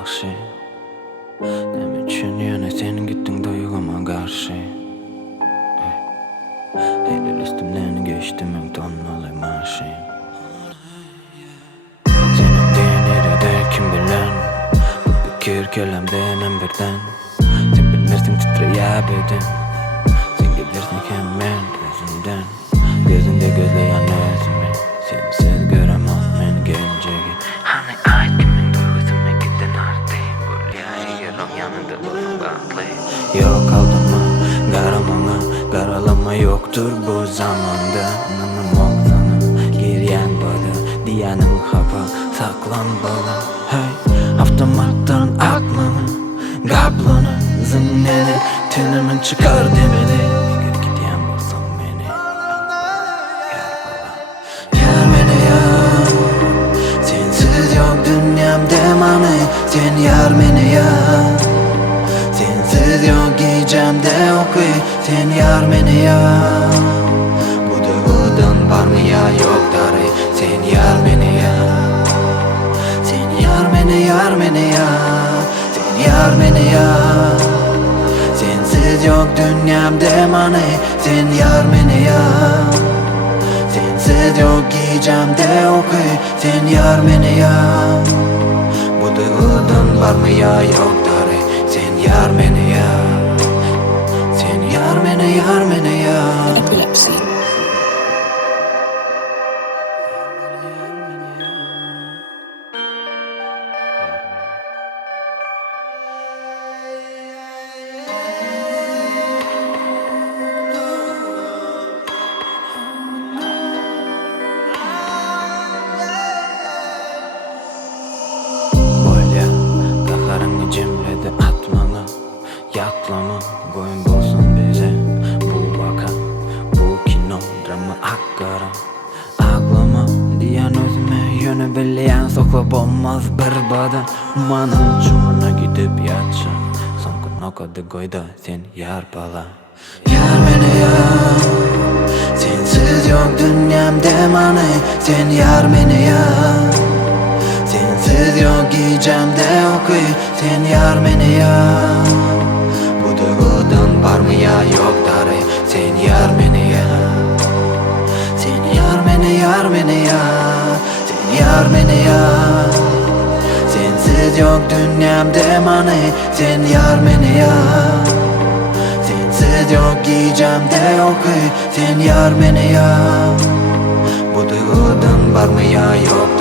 yaxşı. Neme üçün yana sen gittin duyguma karşı. Eylül üstümden geçtim en tonnalı maaşı. Senin denirede kim bilen, bu fikir kelamden birden. Sen bilmersin titreyip edin, sen gelirsin hemen gözümden. Gözünde gözleyen özümü, sensiz göremem ben geleceği. Hani ait kimin duygusuma gittin artık, böyle yarım yanında bulun baklı. Yok aldırma, karamana, karalama yoktur bu zamanda. Nanım oğlana, giryen bana, diyanın hapa, saklan bana. Hey, avtomattan atmanı, kaplana, zımneli, tenimin çıkar demeli. Eğer gidiyen bulsam beni, yar bana. Yar beni yar, sensiz yok dünyamda mani. Sen yar beni yar, sensiz yok gecemde okuy. Sen yar beni yar, bu duygudan var mı ya yok dari. Sen yar beni yar, sen yar beni yar beni yar. Sen yar beni yar, sensiz yok dünyamda mani. Sen yar beni yar, sensiz yok gecemde okuy. Sen yar beni yar, bu duygudan var mı ya yok dari. Sen yar beni yar, sen yar beni yar beni yar. Epilepsy. Böyle kaharını cimrede atmanı, yatlama koyun bulsun bize. Bu vaka, bu kino drama akkara. Aklama diyen özüme yönü bileyen sokup olmaz bir badan. Umanın çumuna gidip yatacağım, son gün o kadar koyda sen yar bala. Yar beni yar, sensiz yok dünyamda mani. Sen yar beni yar, sensiz yok gecemde okuy. Sen yar beni yar, bu duygudan var mı ya yok dari. Sen yar beni yar, sen yar beni yar beni yar. Sen yar beni yar, sensiz yok dünyamda mani. Sen yar beni yar, sensiz yok gecemde okuy. Sen yar beni yar, bu duygudan var mı ya yok.